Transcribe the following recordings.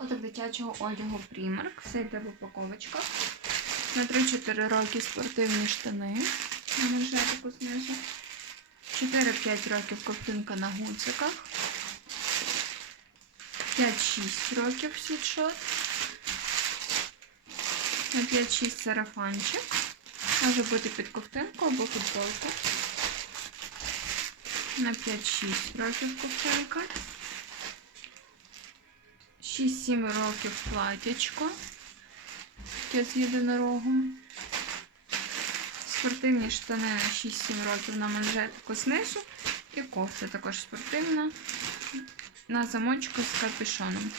Отак дитячого одягу Primark. Все йде в упаковочках. На 3-4 роки спортивні штани. На манжетику знизу. 4-5 років ковтинка на гудзиках. 5-6 років світшот. На 5-6 сарафанчик. Може бути під ковтинку або футболку. На 5-6 років ковтинка. 6-7 років платячко. Таке з єдинорогом. Спортивні штани 6-7 років на манжетику знизу. І кофта також спортивна. На замочку з капюшоном.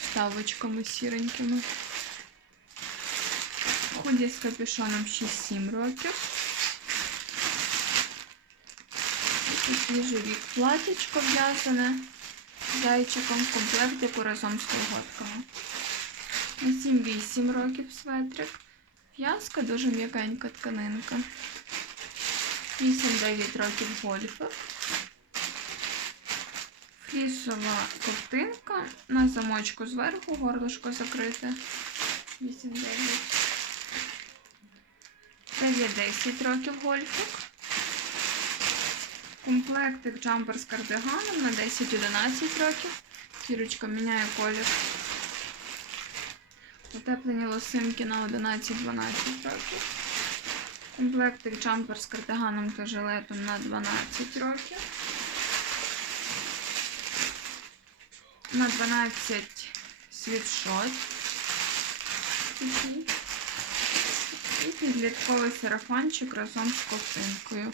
Вставочками сіренькими. Худі з капюшоном 6-7 років. І свіжий вік платічко в'язане зайчиком в комплектику разом з колготками. На 7-8 років светрик. В'язка дуже м'якенька тканинка. 8-9 років гольфи. Флісова ковтинка. На замочку зверху горлышко закрите. 8-9. 9-10 років гольфик. Комплектик джампер з кардиганом на 10-11 років. Кірочка міняє колір. Утеплені лосинки на 11-12 років. Комплектик джампер з кардиганом та жилетом на 12 років. На 12 світшот. І підлітковий сарафанчик разом з ковтинкою.